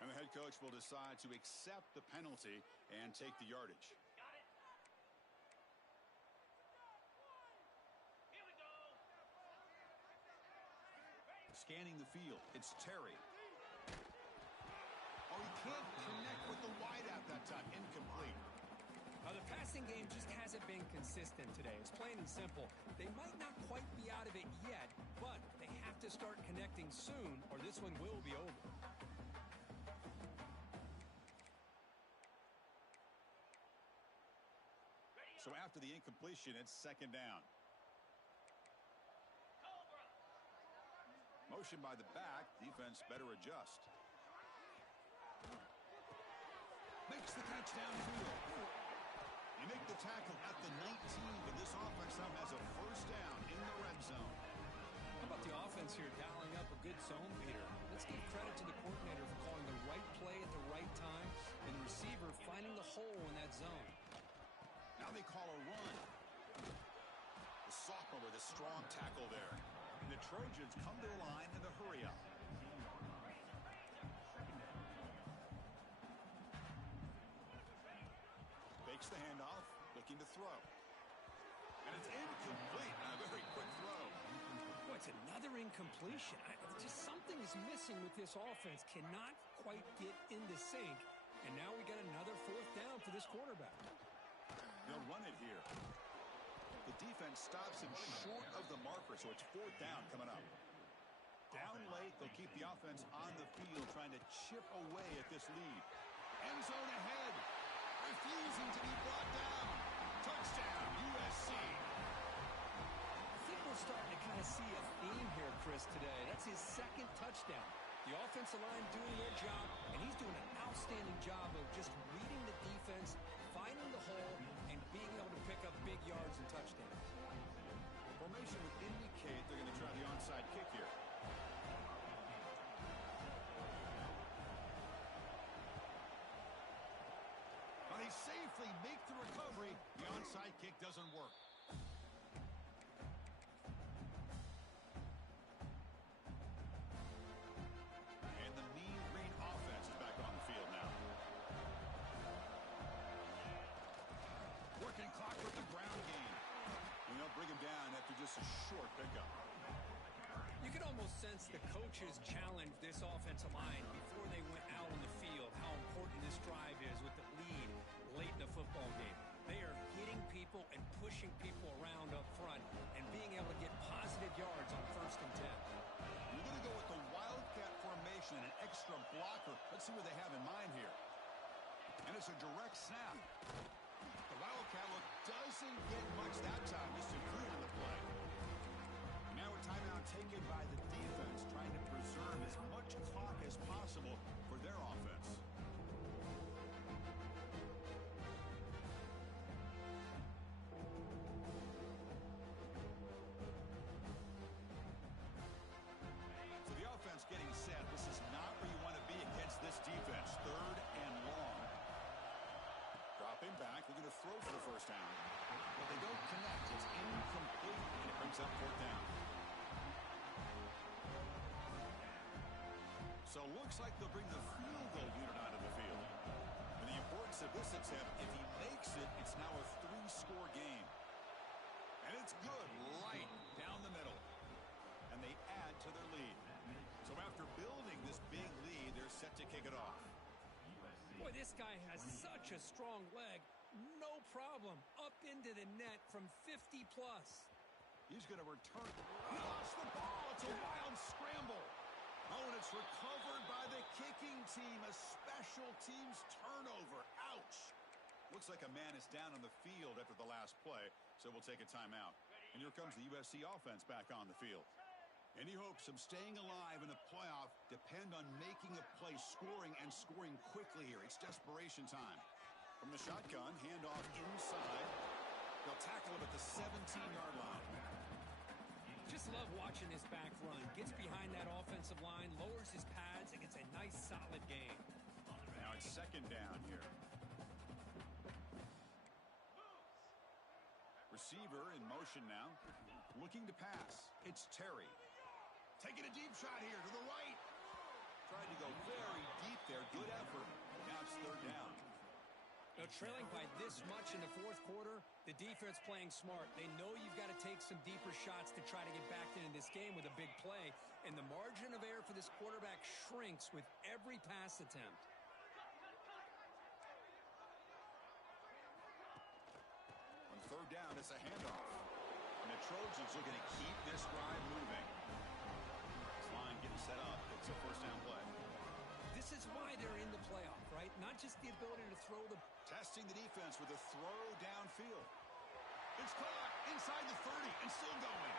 And the head coach will decide to accept the penalty and take the yardage. Got it. Here we go. Scanning the field, it's Terry. Oh, he can't connect with the wideout that time. Incomplete. The passing game just hasn't been consistent today. It's plain and simple. They might not quite be out of it yet, but they have to start connecting soon or this one will be over. So after the incompletion, it's second down. Cobra. Motion by the back. Defense better adjust. Makes the catch downfield. You make the tackle at the 19, but this offense now has a first down in the red zone. How about the offense here dialing up a good zone beater? Let's give credit to the coordinator for calling the right play at the right time and the receiver finding the hole in that zone. Now they call a run. The sophomore with a strong tackle there. And the Trojans come to the line in the hurry-up. Fakes the handoff, looking to throw. And it's incomplete. A very quick throw. Boy, it's another incompletion. Just something is missing with this offense. Cannot quite get into sync. And now we got another fourth down for this quarterback. They'll run it here. The defense stops him short of the marker, so it's fourth down coming up. Down late, they'll keep the offense on the field, trying to chip away at this lead. End zone ahead. Refusing to be brought down. Touchdown, USC. I think we're starting to kind of see a theme here, Chris, today. That's his second touchdown. The offensive line doing their job, and he's doing an outstanding job of just reading the defense, finding the hole, and being able to pick up big yards and touchdowns. Formation would indicate they're going to try the onside kick here. Now they safely make the recovery. The onside kick doesn't work. And the mean green offense is back on the field now. Working clock with the ground game. And they'll bring him down after just a short pickup. You could almost sense the coaches challenged this offensive line before they went out on the field, how important this drive is with the lead late in the football game. They are hitting people and pushing people around up front and being able to get positive yards on 1st and 10. We're going to go with the Wildcat formation and an extra blocker. Let's see what they have in mind here. And it's a direct snap. The Wildcat look doesn't get much that time, just including the play. Now a timeout taken by the defense, trying to preserve as much clock as possible for their offense. So the offense getting set. This is not where you want to be against this defense. 3rd and long. Dropping back, looking to throw for the first down. But they don't connect. It's incomplete, and it brings up 4th down. So it looks like they'll bring the field goal unit onto the field. And the importance of this attempt, if he makes it, it's now a 3-score game. And it's good, right down the middle. And they add to their lead. So after building this big lead, they're set to kick it off. Boy, this guy has such a strong leg. No problem. Up into the net from 50 plus. He's going to return. He lost the ball. It's a wild scramble. Oh, and it's recovered by the kicking team. A special teams turnover. Ouch. Looks like a man is down on the field after the last play, so we'll take a timeout. And here comes the USC offense back on the field. Any hopes of staying alive in the playoff depend on making a play, scoring, and scoring quickly here. It's desperation time. From the shotgun, handoff inside. They'll tackle him at the 17-yard line. Just love watching this back run. Gets behind that offensive line, lowers his pads, and gets a nice, solid gain. Now it's 2nd down here. Receiver in motion now. Looking to pass. It's Terry. Taking a deep shot here to the right. Tried to go very deep there. Good effort. Now it's third down. Now, trailing by this much in the fourth quarter, the defense playing smart. They know you've got to take some deeper shots to try to get back into this game with a big play. And the margin of error for this quarterback shrinks with every pass attempt. On third down, it's a handoff. And the Trojans looking to keep this drive moving. This line getting set up. It's a first down play. This is why they're in the playoff, right? Not just the ability to throw the... Testing the defense with a throw downfield. It's caught inside the 30 and still going.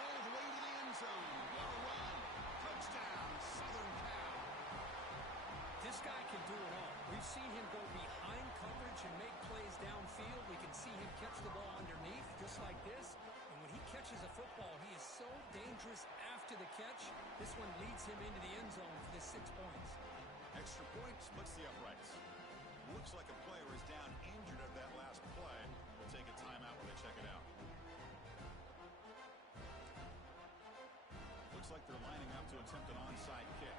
All the way to the end zone. What a run. Touchdown, Southern Cal. This guy can do it all. We've seen him go behind coverage and make plays downfield. We can see him catch the ball underneath, just like this. And when he catches a football, he is so dangerous after the catch. This one leads him into the end zone for the 6 points. Extra point splits the uprights. Looks like a player is down injured at that last play. We'll take a timeout while they check it out. Looks like they're lining up to attempt an onside kick.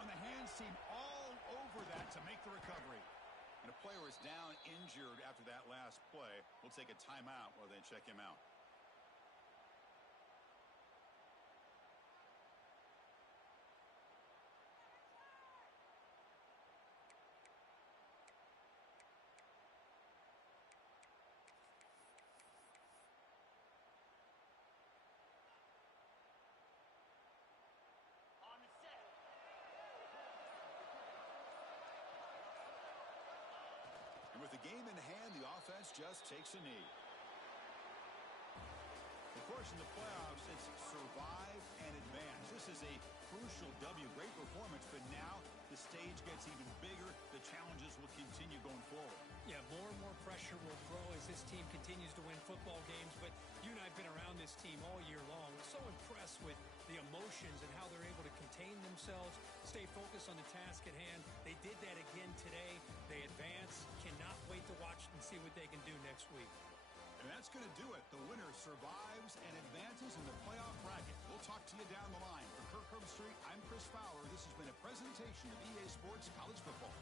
On the hands team all over that to make the recovery. And a player is down injured after that last play. We'll take a timeout while they check him out. On set. And with the game in hand, the offense just takes a knee. Of course, in the playoffs, it's survive and advance. This is a crucial W. Great performance, but now the stage gets even bigger. The challenges will continue going forward. Yeah, more and more pressure will grow as this team continues to win football games. But you and I have been around this team all year long. We're so impressed with the emotions and how they're able to contain themselves, stay focused on the task at hand. They did that again today. They advance. Cannot wait to watch and see what they can do next week. And that's going to do it. The winner survives and advances in the playoff bracket. We'll talk to you down the line. For Kirk Herbstreit, I'm Chris Fowler. This has been a presentation of EA Sports College Football.